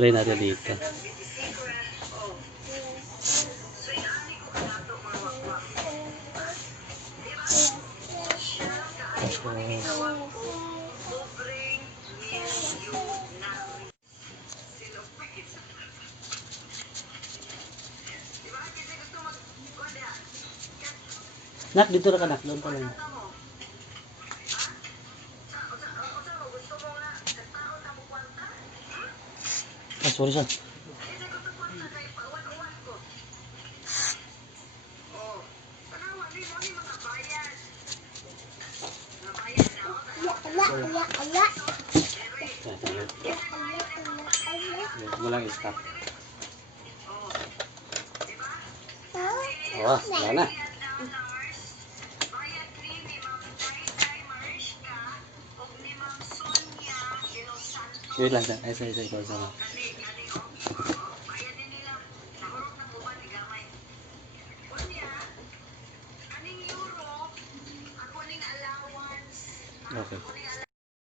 spray natin dito. Nak, dito na ka, nak. Doon ka lang. Ah, sorry, sir. Walang stop. Oh, wala na. Wait lang, isa ikaw sama. Okay.